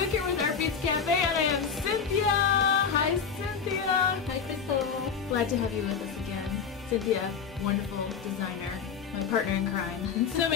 Wick here with Artbeads Cafe, and I am Cynthia. Hi, Cynthia. Hi, Kristal. Glad to have you with us again. Cynthia, wonderful designer, my partner in crime in so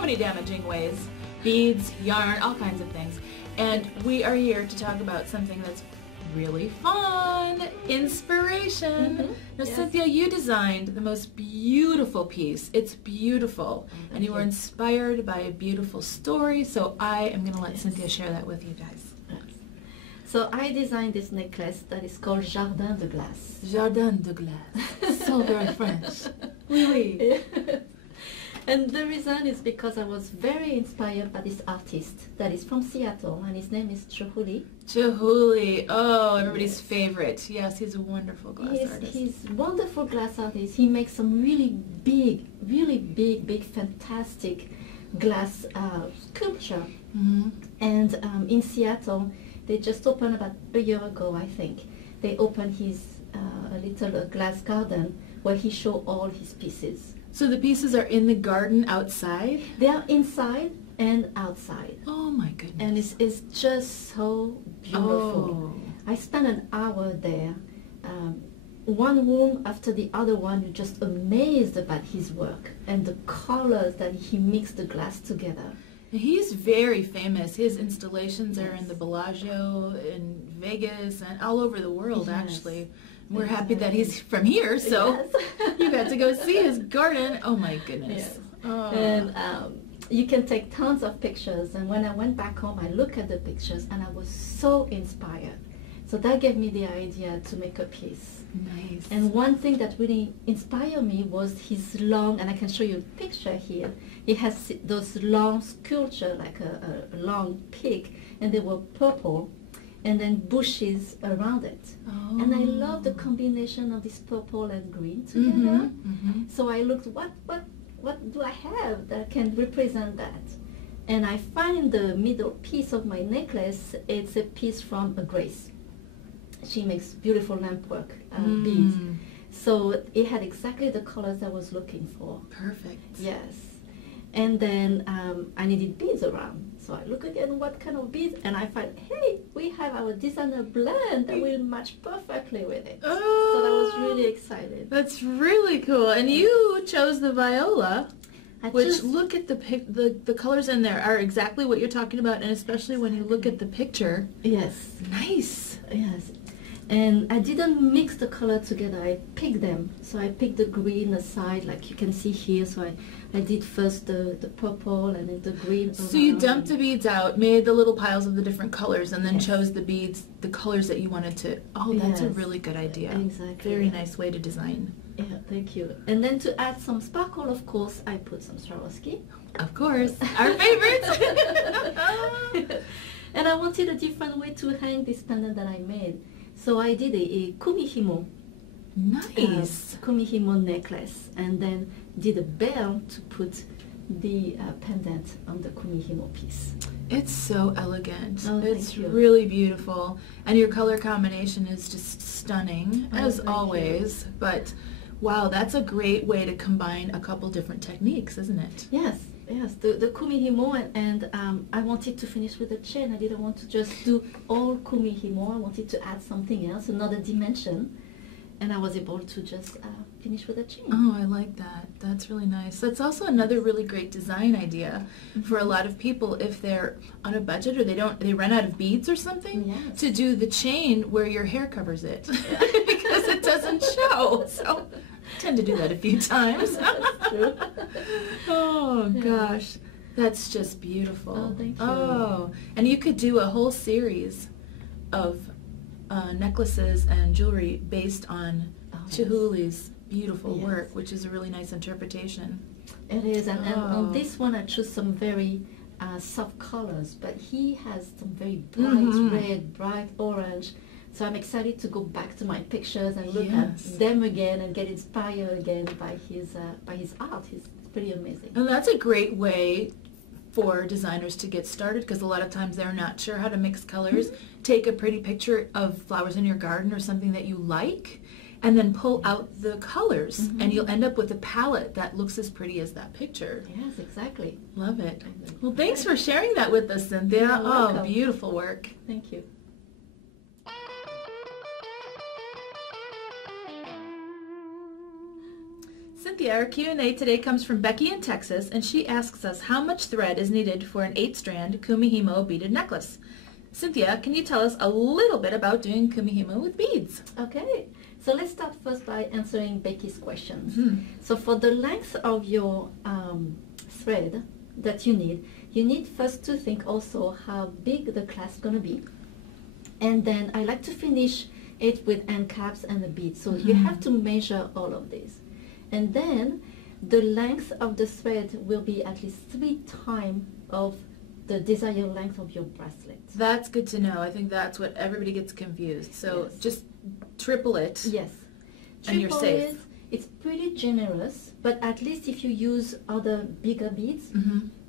many damaging ways. Beads, yarn, all kinds of things. And we are here to talk about something that's really fun, inspiration. Now, yes. Cynthia, you designed the most beautiful piece. It's beautiful. And you were inspired by a beautiful story, so I am going to let Cynthia share that with you guys. So I designed this necklace that is called Jardin de Glace. Jardin de Glace. So very French. Oui, oui. And the reason is because I was very inspired by this artist that is from Seattle, and his name is Chihuly. Chihuly, oh, everybody's favorite. Yes, he's a wonderful glass artist. He's a wonderful glass artist. He makes some really big, fantastic glass sculpture. And in Seattle, they just opened about a year ago, I think. They opened his a little glass garden where he showed all his pieces. So the pieces are in the garden outside? They are inside and outside. Oh my goodness. And it's just so beautiful. Oh. I spent an hour there. One room after the other one, you're just amazed about his work and the colors that he mixed the glass together. He's very famous. His installations are in the Bellagio, in Vegas, and all over the world, actually. We're happy that he's from here, so you got to go see his garden. Oh my goodness. Oh. And you can take tons of pictures, and when I went back home, I looked at the pictures and I was so inspired. So that gave me the idea to make a piece. Nice. And one thing that really inspired me was his long, and I can show you a picture here, he has those long sculpture, like a long pig, and they were purple, and then bushes around it. Oh. And I love the combination of this purple and green together. So I looked, what do I have that can represent that? And I find the middle piece of my necklace, it's a piece from a Grace. She makes beautiful lampwork beads. So it had exactly the colors I was looking for. Perfect. Yes. And then I needed beads around. So I look again, what kind of beads? And I find, hey, we have our designer blend that will match perfectly with it. Oh, so I was really excited. That's really cool. And you chose the viola, which, look at the colors in there are exactly what you're talking about, and especially when you look at the picture. Yes. Nice. Yes. And I didn't mix the color together, I picked them. So I picked the green aside, like you can see here. So I did first the purple and then the green. So you dumped the beads out, made the little piles of the different colors, and then chose the beads, the colors that you wanted to. Oh, that's a really good idea. Exactly. Very nice way to design. Yeah, thank you. And then to add some sparkle, of course, I put some Swarovski. Of course, our favorites. And I wanted a different way to hang this pendant that I made. So I did a Kumihimo. Nice. Kumihimo necklace, and then did a bell to put the pendant on the Kumihimo piece. It's so elegant. Oh, it's really beautiful. And your color combination is just stunning, as always. But wow, that's a great way to combine a couple different techniques, isn't it? Yes. Yes, the Kumihimo, and I wanted to finish with a chain. I didn't want to just do all Kumihimo. I wanted to add something else, another dimension, and I was able to just finish with a chain. Oh, I like that. That's really nice. That's also another really great design idea for a lot of people if they're on a budget or they run out of beads or something, to do the chain where your hair covers it because it doesn't show. So I tend to do that a few times. That's true. Oh gosh, that's just beautiful. Oh, thank you. Oh, and you could do a whole series of necklaces and jewelry based on Chihuly's beautiful work, which is a really nice interpretation. It is, and on this one I chose some very soft colors, but he has some very bright red, bright orange. So I'm excited to go back to my pictures and look at them again and get inspired again by his art. It's pretty amazing. And that's a great way for designers to get started, because a lot of times they're not sure how to mix colors. Take a pretty picture of flowers in your garden or something that you like, and then pull out the colors, and you'll end up with a palette that looks as pretty as that picture. Yes, exactly. Love it. Well, thanks for sharing that with us, Cynthia. You're welcome. Oh, beautiful work. Thank you. Cynthia, our Q&A today comes from Becky in Texas, and she asks us how much thread is needed for an 8-strand Kumihimo beaded necklace. Cynthia, can you tell us a little bit about doing Kumihimo with beads? Okay, so let's start first by answering Becky's questions. So for the length of your thread that you need first to think also how big the clasp is going to be. And then I like to finish it with end caps and a bead. So you have to measure all of these. And then the length of the thread will be at least 3 times of the desired length of your bracelet. That's good to know. I think that's what everybody gets confused. So Yes. just triple it. Yes. And you're Triple safe. it, it's pretty generous, but at least if you use other bigger beads,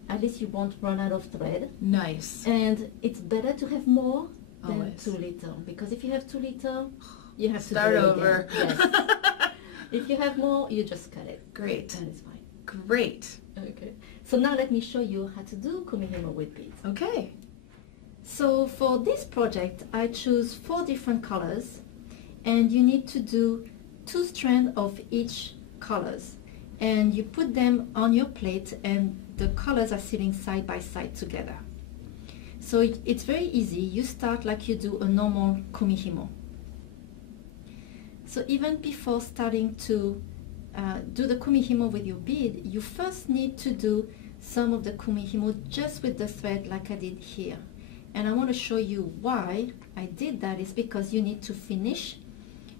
at least you won't run out of thread. Nice. And it's better to have more than Always. too little, because if you have too little, you have to Start do it over. again. Yes. If you have more, you just cut it. Great. And it's fine. Great. Okay. So now let me show you how to do Kumihimo with beads. Okay. So for this project, I choose 4 different colors, and you need to do 2 strands of each colors. And you put them on your plate, and the colors are sitting side by side together. So it's very easy. You start like you do a normal Kumihimo. So even before starting to do the Kumihimo with your bead, you first need to do some of the Kumihimo just with the thread like I did here. And I want to show you why I did that. Is because you need to finish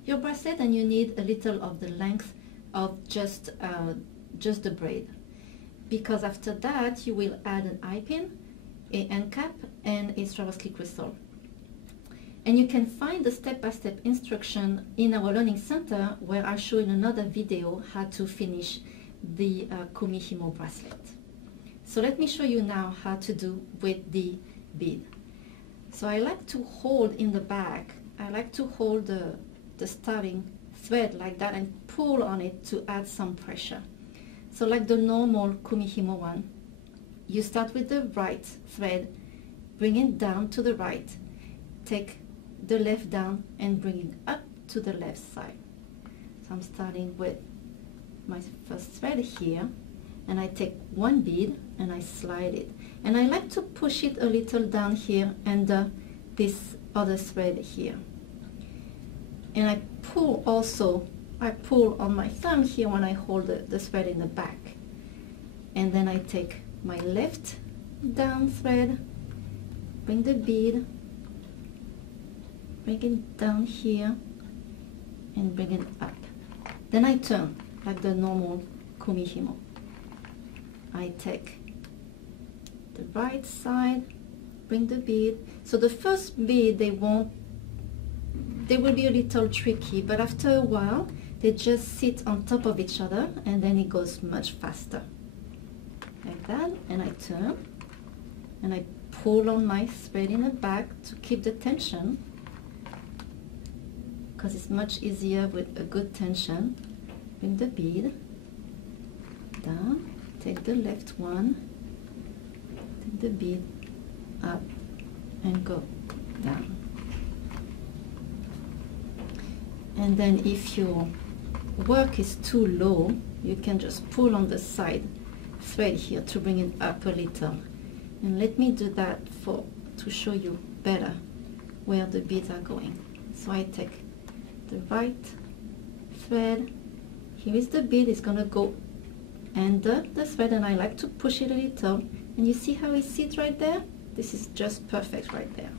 your bracelet, and you need a little of the length of just the braid. Because after that you will add an eye pin, a end cap, and a Swarovski crystal. And you can find the step-by-step instruction in our learning center, where I show in another video how to finish the Kumihimo bracelet. So let me show you now how to do with the bead. So I like to hold in the back, I like to hold the starting thread like that and pull on it to add some pressure. So like the normal Kumihimo one, you start with the right thread, bring it down to the right, take the left down and bring it up to the left side. So I'm starting with my first thread here, and I take 1 bead and I slide it. And I like to push it a little down here and this other thread here. And I pull also, I pull on my thumb here when I hold the thread in the back. And then I take my left down thread, bring the bead, bring it down here, and bring it up. Then I turn like the normal Kumihimo. I take the right side, bring the bead. So the first bead, they will be a little tricky, but after a while they just sit on top of each other, and then it goes much faster. Like that, and I turn, and I pull on my thread in the back to keep the tension, because it's much easier with a good tension. Bring the bead down, take the left one, take the bead up and go down. And then if your work is too low, you can just pull on the side thread here to bring it up a little. And let me do that to show you better where the beads are going. So I take the right thread, here is the bead, it's going to go under the thread, and I like to push it a little, and you see how it sits right there? This is just perfect right there.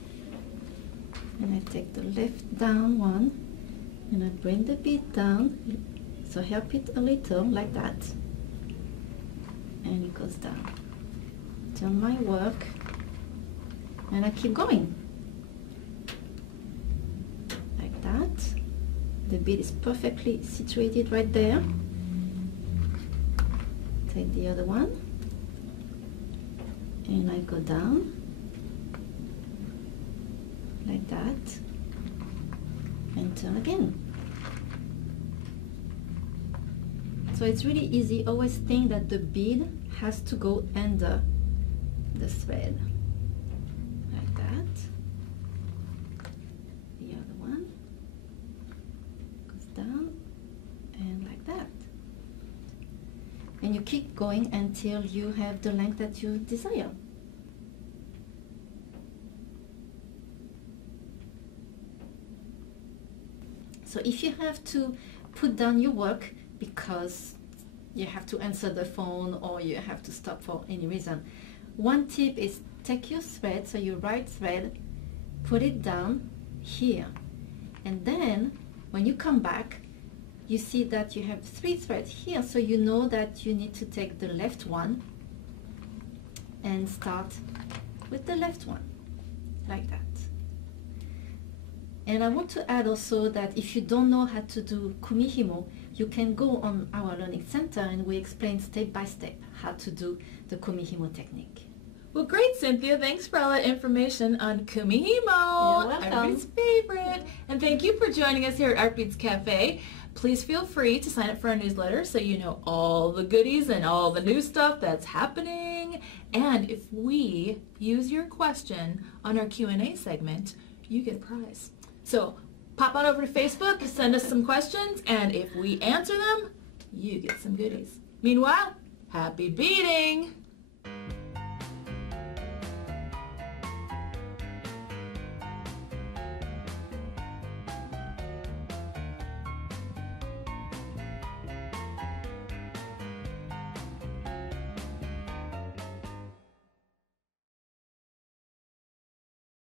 And I take the left down one, and I bring the bead down, so help it a little like that, and it goes down. Turn my work, and I keep going like that. The bead is perfectly situated right there. Take the other one, and I go down like that, and turn again. So it's really easy. Always think that the bead has to go under the thread. Like that. The other one goes down and like that. And you keep going until you have the length that you desire. So if you have to put down your work because you have to answer the phone or you have to stop for any reason, one tip is take your thread, so your right thread, put it down here, and then when you come back you see that you have 3 threads here, so you know that you need to take the left one and start with the left one, like that. And I want to add also that if you don't know how to do Kumihimo, you can go on our learning center and we explain step by step how to do the Kumihimo technique. Well, great, Cynthia. Thanks for all that information on Kumihimo. You're welcome. Everybody's favorite. And thank you for joining us here at Artbeads Cafe. Please feel free to sign up for our newsletter so you know all the goodies and all the new stuff that's happening. And if we use your question on our Q&A segment, you get a prize. So pop on over to Facebook, send us some questions, and if we answer them, you get some goodies. Meanwhile, happy beading!